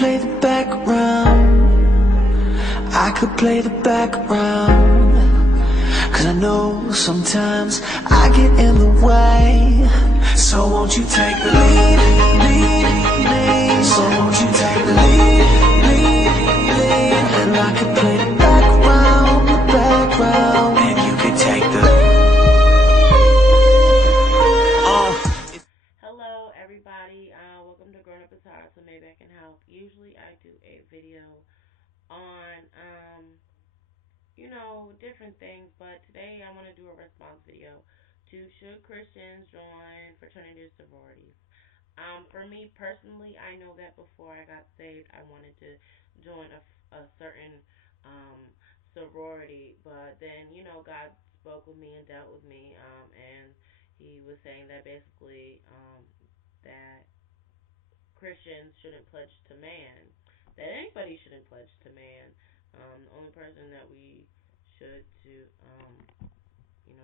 play the background. I could play the background. Cause I know sometimes I get in the way. So won't you take the lead, lead. So won't you take the lead, lead. And I could play the background, and you could take the Hello everybody, welcome to Grown Up is Hard, so maybe I can help. Usually I do a video on, different things, but today I want to do a response video to should Christians join fraternities or sororities. For me personally, I know that before I got saved, I wanted to join a certain sorority, but then, God spoke with me and dealt with me, and he was saying that basically that Christians shouldn't pledge to man, that anybody shouldn't pledge to man. The only person that we should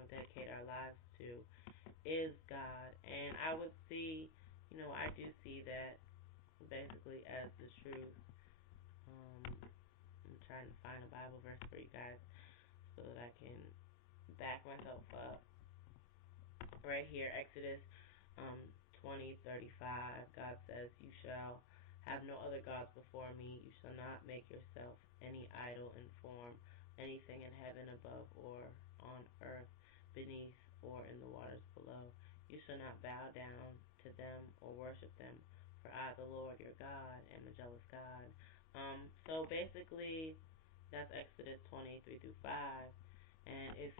dedicate our lives to is God. And I would see, I do see that basically as the truth. I'm trying to find a Bible verse for you guys so that I can back myself up. Right here, Exodus 20:35. God says, "You shall have no other gods before me. You shall not make yourself any idol in form, anything in heaven above or on earth beneath or in the waters below. You shall not bow down to them or worship them, for I, the Lord your God, am a jealous God." So basically, that's Exodus 20:3-5. And if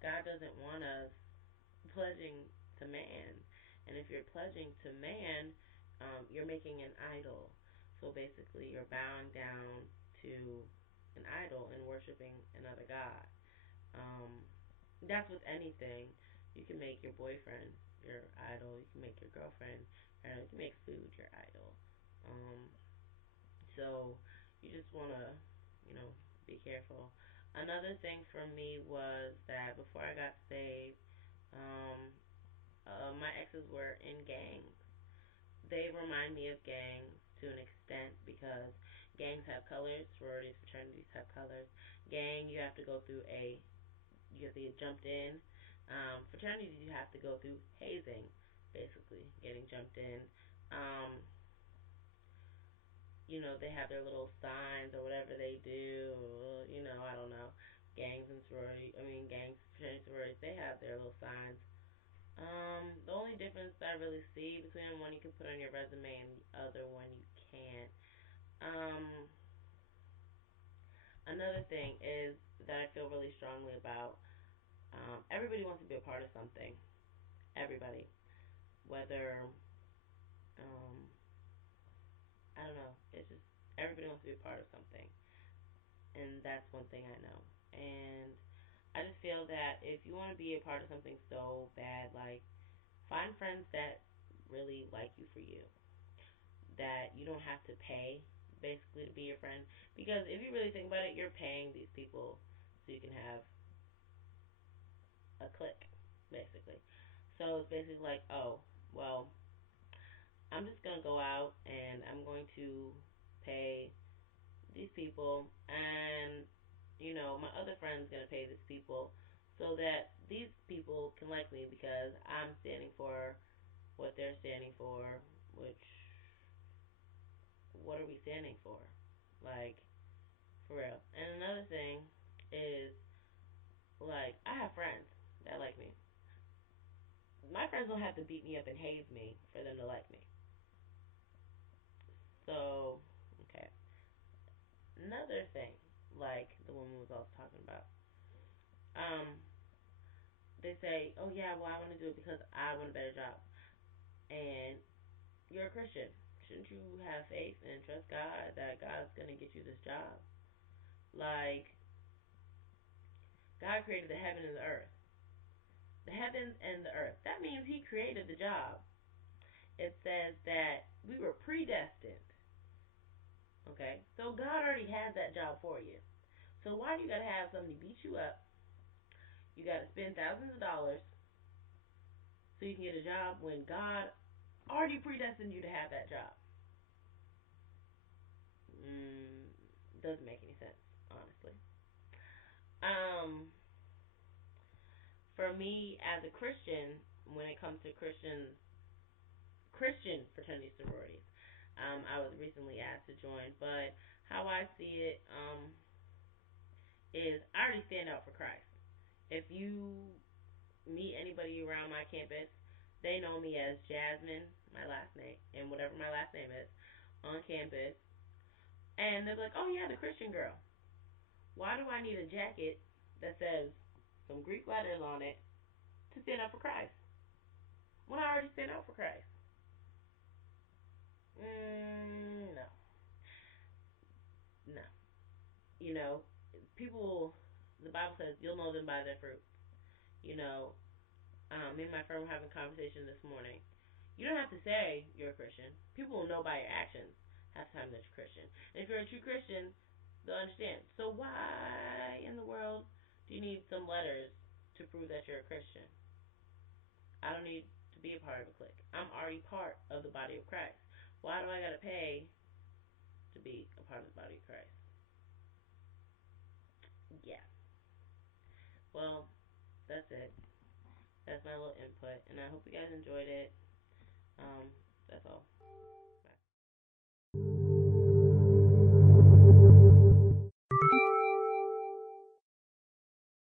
God doesn't want us pledging to man, and if you're pledging to man, you're making an idol. So basically, you're bowing down to an idol and worshiping another god. That's with anything. You can make your boyfriend your idol. You can make your girlfriend your idol. You can make food your idol. So you just want to, be careful. Another thing for me was that before I got saved, my exes were in gangs. They remind me of gangs to an extent because gangs have colors, sororities, fraternities have colors. Gang, you have to go through you have to get jumped in. Fraternities, you have to go through hazing, basically, getting jumped in. They have their little signs or whatever they do. I don't know. Gangs and gangs, fraternities, sororities, they have their little signs. The only difference I really see between one you can put on your resume and the other one you can't. Another thing is that I feel really strongly about. Everybody wants to be a part of something. Everybody, whether I don't know. It's just everybody wants to be a part of something, and that's one thing I know. And I just feel that if you want to be a part of something so bad, like find friends that really like you for you, that you don't have to pay basically to be your friend. Because if you really think about it, you're paying these people so you can have a clique, basically. So it's basically like, oh, well, I'm just gonna go out and I'm going to pay these people, and my other friend's gonna pay these people so that these people can like me because I'm standing for what they're standing for, which, what are we standing for? Like, for real. And another thing is, like, I have friends that like me. My friends don't have to beat me up and haze me for them to like me. So, okay. Another thing, like the woman was also talking about, um, they say, oh yeah, well I want to do it because I want a better job. And you're a Christian. Shouldn't you have faith and trust God that God's going to get you this job? Like, God created the heaven and the earth. The heavens and the earth. That means He created the job. It says that we were predestined. Okay? So God already has that job for you. So why do you got to have somebody beat you up? You got to spend thousands of dollars so you can get a job when God already predestined you to have that job. Doesn't make any sense, honestly. Um, for me as a Christian, when it comes to Christian fraternity sororities, I was recently asked to join, but how I see it is I already stand out for Christ. If you meet anybody around my campus, they know me as Jasmine, my last name, and whatever my last name is, on campus. And they're like, oh yeah, the Christian girl. Why do I need a jacket that says some Greek letters on it to stand up for Christ when I already stand up for Christ? No. No. You know, people, the Bible says you'll know them by their fruit. You know, me and my friend were having a conversation this morning. You don't have to say you're a Christian. People will know by your actions half the time that you're Christian. And if you're a true Christian, they'll understand. So why in the world do you need some letters to prove that you're a Christian? I don't need to be a part of a clique. I'm already part of the body of Christ. Why do I gotta pay to be a part of the body of Christ? Yeah. Well, that's it. That's my little input, and I hope you guys enjoyed it. That's all.